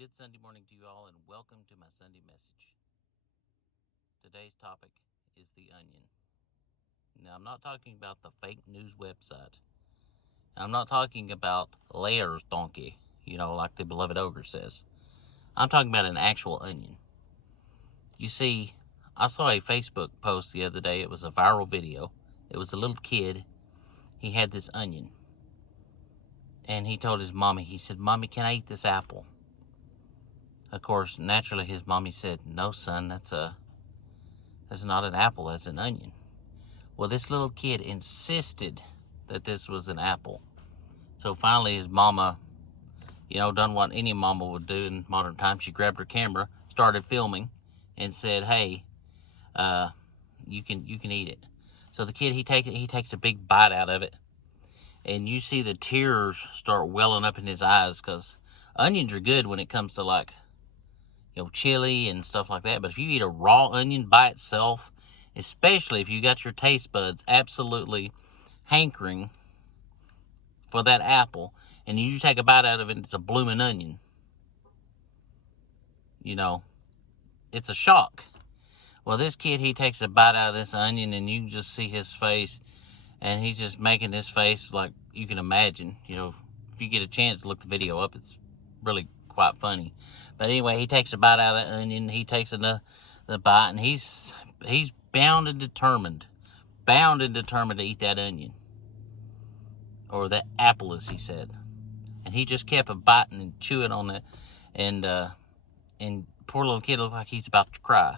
good Sunday morning to you all, and welcome to my Sunday message. Today's topic is the onion. Now, I'm not talking about the fake news website. I'm not talking about layers donkey, like the beloved ogre says. I'm talking about an actual onion. You see, I saw a Facebook post the other day. It was a viral video. It was a little kid. He had this onion. And he told his mommy, he said, "Mommy, can I eat this apple?" Of course, naturally, his mommy said, "No, son, that's not an apple, that's an onion." Well, this little kid insisted that this was an apple. So finally, his mama, done what any mama would do in modern times. She grabbed her camera, started filming, and said, "Hey, you can eat it." So the kid, he takes a big bite out of it, and you see the tears start welling up in his eyes, because onions are good when it comes to chili and stuff like that. But if you eat a raw onion by itself, especially if you got your taste buds absolutely hankering for that apple, and you take a bite out of it, it's a blooming onion. It's a shock. Well, this kid, he takes a bite out of this onion, and you can just see his face, and he's just making this face like you can imagine. If you get a chance to look the video up, it's really quite funny. But anyway, he takes a bite out of that onion. He takes the bite, and he's bound and determined to eat that onion, or that apple, as he said. And he just kept biting and chewing on it, and poor little kid looked like he's about to cry,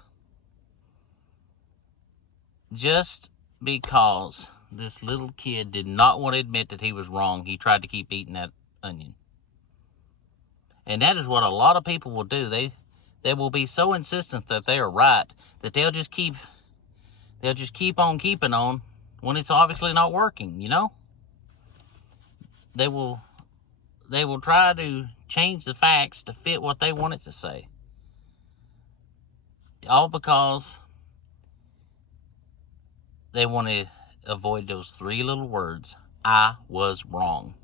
just because this little kid did not want to admit that he was wrong. He tried to keep eating that onion. And that is what a lot of people will do. They will be so insistent that they are right that they'll just keep on keeping on when it's obviously not working. They will try to change the facts to fit what they want it to say. All because they want to avoid those three little words: "I was wrong."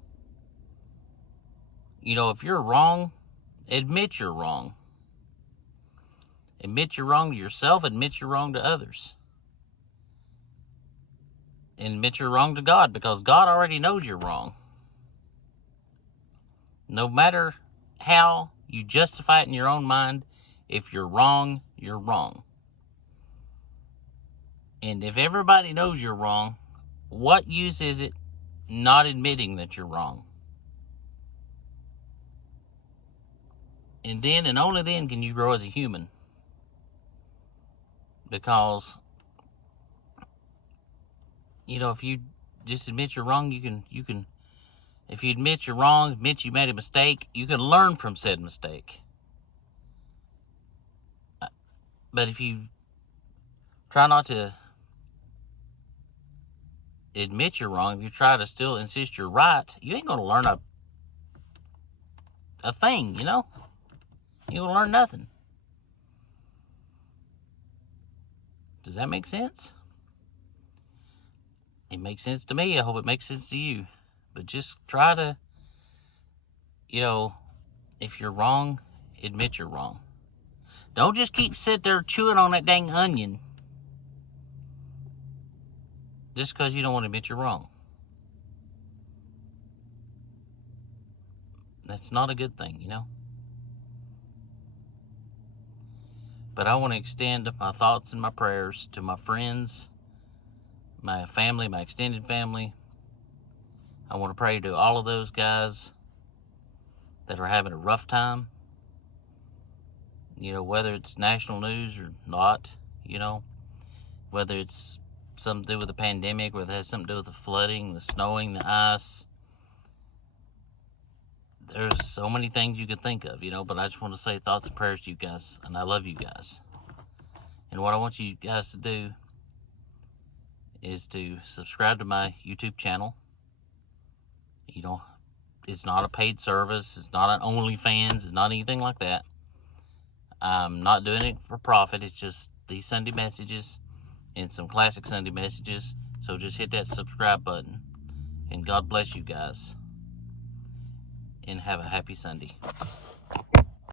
If you're wrong, admit you're wrong. Admit you're wrong to yourself, admit you're wrong to others. And admit you're wrong to God, because God already knows you're wrong. No matter how you justify it in your own mind, if you're wrong, you're wrong. And if everybody knows you're wrong, what use is it not admitting that you're wrong? And then, and only then, can you grow as a human. Because, if you just admit you're wrong, you can, if you admit you're wrong, admit you made a mistake, you can learn from said mistake. But if you try not to admit you're wrong, if you try to still insist you're right, you ain't going to learn a thing, You will learn nothing. Does that make sense? It makes sense to me. I hope it makes sense to you. But just try to, if you're wrong, admit you're wrong. Don't just keep sitting there chewing on that dang onion just because you don't want to admit you're wrong. That's not a good thing, But I want to extend my thoughts and my prayers to my friends, my family, my extended family. I want to pray to all of those guys that are having a rough time. Whether it's national news or not, whether it's something to do with the pandemic, whether it has something to do with the flooding, the snowing, the ice. There's so many things you could think of, but I just want to say thoughts and prayers to you guys, and I love you guys. And what I want you guys to do is to subscribe to my YouTube channel. It's not a paid service. It's not an OnlyFans. It's not anything like that. I'm not doing it for profit. It's just these Sunday messages and some classic Sunday messages. So just hit that subscribe button. And God bless you guys. And have a happy Sunday.